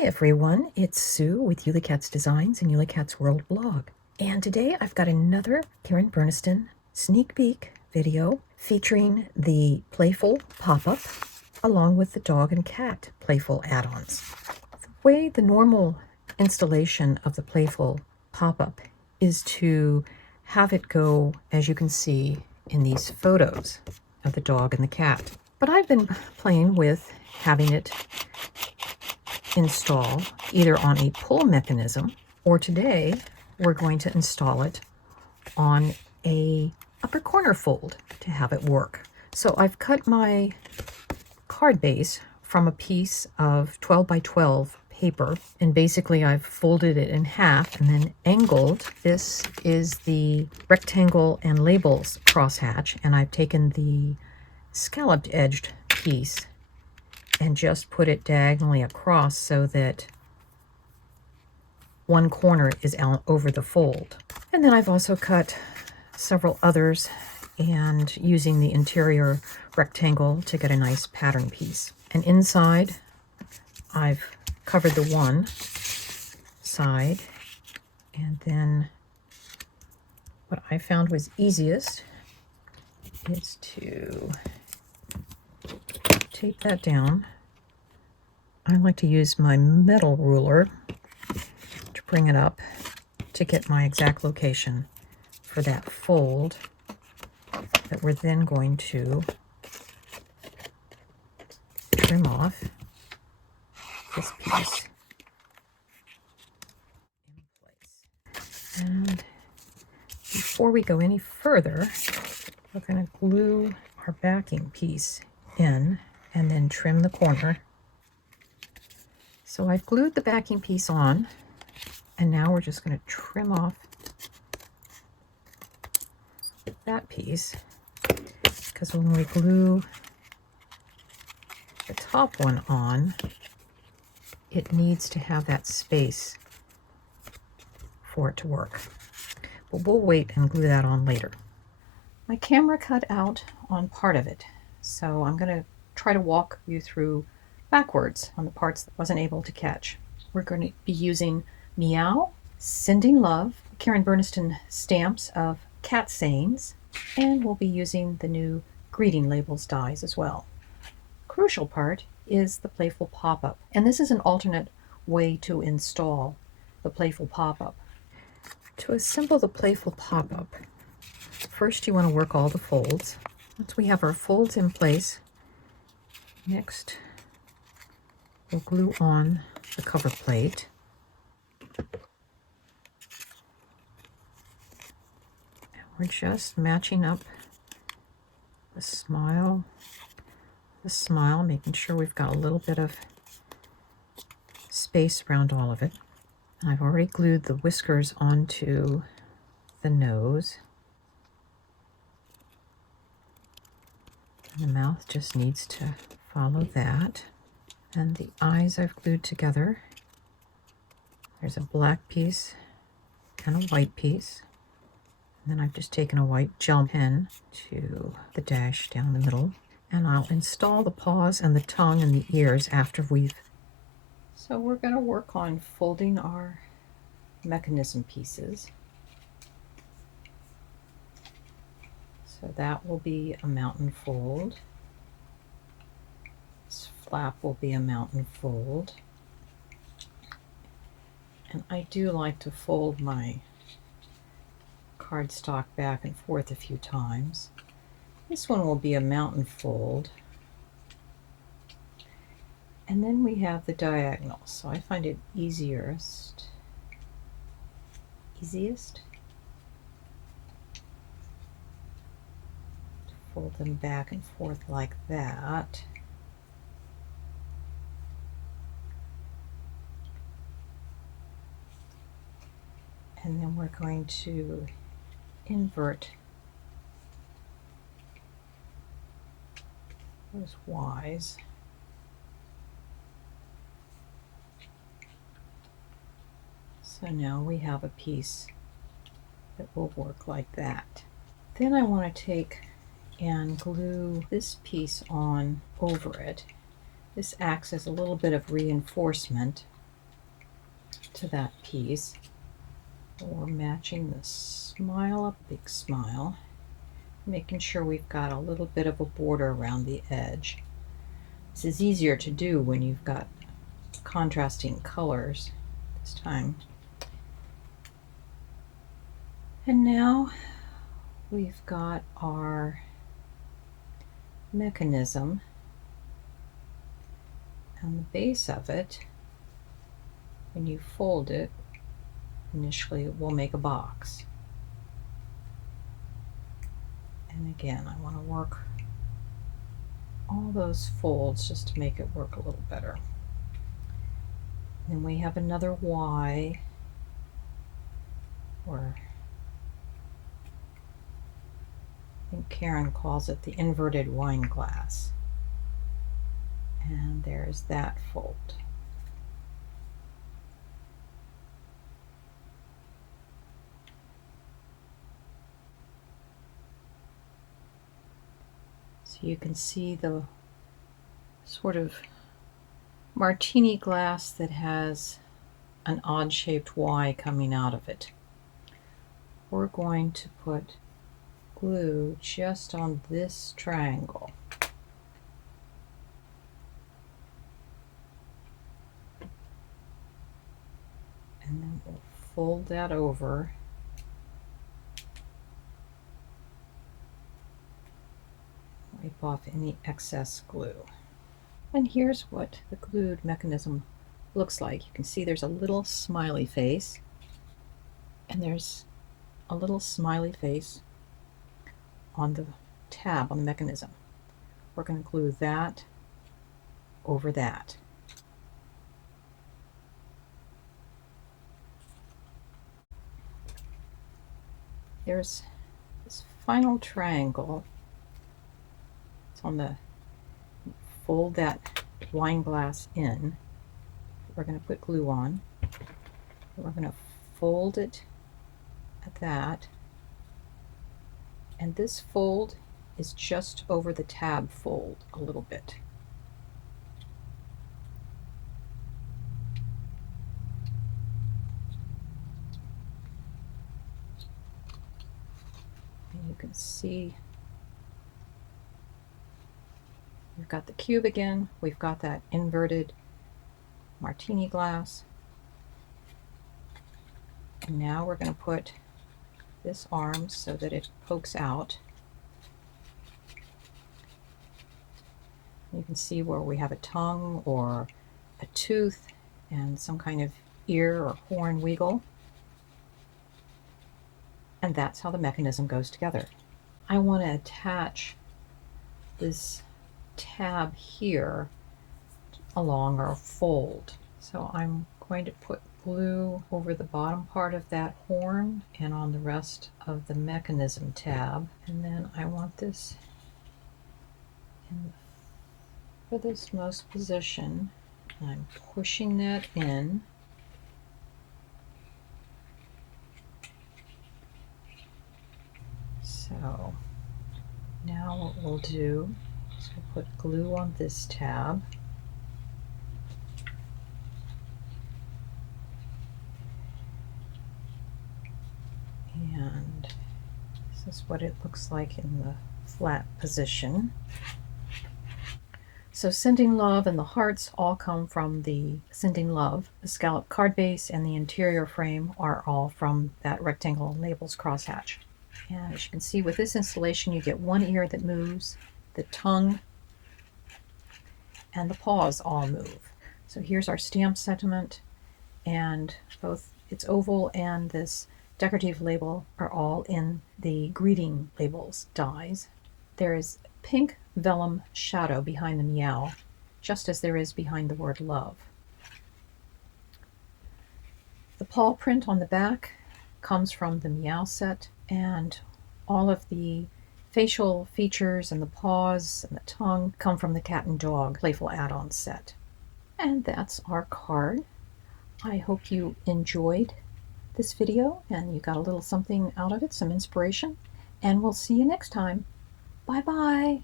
Hi everyone, it's Sue with Ully Cat's Designs and Ully Cat's World blog. And today I've got another Karen Burniston sneak peek video featuring the playful pop-up along with the dog and cat playful add-ons. The way the normal installation of the playful pop-up is to have it go, as you can see in these photos of the dog and the cat. But I've been playing with having it install either on a pull mechanism, or today we're going to install it on a upper corner fold to have it work. So I've cut my card base from a piece of 12 by 12 paper, and basically I've folded it in half and then angled. This is the rectangle and labels crosshatch, and I've taken the scalloped edged piece and just put it diagonally across so that one corner is out over the fold. And then I've also cut several others and using the interior rectangle to get a nice pattern piece. And inside I've covered the one side, and then what I found was easiest is to tape that down. I like to use my metal ruler to bring it up to get my exact location for that fold that we're then going to trim off this piece in place. And before we go any further, we're going to glue our backing piece in and then trim the corner. So I've glued the backing piece on, and now we're just going to trim off that piece, because when we glue the top one on, it needs to have that space for it to work. But we'll wait and glue that on later. My camera cut out on part of it, so I'm going to try to walk you through backwards on the parts that I wasn't able to catch. We're going to be using Meow, Sending Love, Karen Burniston stamps of cat sayings, and we'll be using the new greeting labels dies as well. Crucial part is the playful pop-up, and this is an alternate way to install the playful pop-up. To assemble the playful pop-up, first you want to work all the folds. Once we have our folds in place, next we'll glue on the cover plate. And we're just matching up the smile, making sure we've got a little bit of space around all of it. And I've already glued the whiskers onto the nose. And the mouth just needs to follow that. And the eyes I've glued together. There's a black piece and a white piece. And then I've just taken a white gel pen to the dash down the middle. And I'll install the paws and the tongue and the ears after we've... So we're going to work on folding our mechanism pieces. So that will be a mountain fold. This flap will be a mountain fold. And I do like to fold my cardstock back and forth a few times. This one will be a mountain fold. And then we have the diagonal. So I find it easiest to fold them back and forth like that. And then we're going to invert those Y's. So now we have a piece that will work like that. Then I want to take and glue this piece on over it. This acts as a little bit of reinforcement to that piece. We're matching the smile up, big smile, making sure we've got a little bit of a border around the edge. This is easier to do when you've got contrasting colors this time. And now we've got our mechanism, and the base of it, when you fold it, initially it will make a box. And again, I want to work all those folds just to make it work a little better. Then we have another Y, or I think Karen calls it the inverted wine glass. And there's that fold. So you can see the sort of martini glass that has an odd shaped Y coming out of it. We're going to put glue just on this triangle. And then we'll fold that over. Wipe off any excess glue. And here's what the glued mechanism looks like. You can see there's a little smiley face, and there's a little smiley face on the tab on the mechanism. We're going to glue that over that. There's this final triangle. It's on the, fold that wine glass in. We're going to put glue on. We're going to fold it at that. And this fold is just over the tab fold a little bit. And you can see we've got the cube again. We've got that inverted martini glass. And now we're going to put this arm so that it pokes out. You can see where we have a tongue or a tooth and some kind of ear or horn wiggle. And that's how the mechanism goes together. I want to attach this tab here along our fold. So I'm going to put glue over the bottom part of that horn and on the rest of the mechanism tab. And then I want this in the furthest position. I'm pushing that in. So now what we'll do is we'll put glue on this tab. And this is what it looks like in the flat position. So Sending Love and the hearts all come from the Sending Love. The scallop card base and the interior frame are all from that rectangle labels crosshatch. And as you can see with this installation, you get one ear that moves, the tongue and the paws all move. So here's our stamp sentiment, and both its oval and this decorative label are all in the greeting labels dies. There is pink vellum shadow behind the meow, just as there is behind the word love. The paw print on the back comes from the Meow set, and all of the facial features and the paws and the tongue come from the Cat and Dog Playful Add-on set. And that's our card. I hope you enjoyed this video and you got a little something out of it, some inspiration, and we'll see you next time. Bye-bye.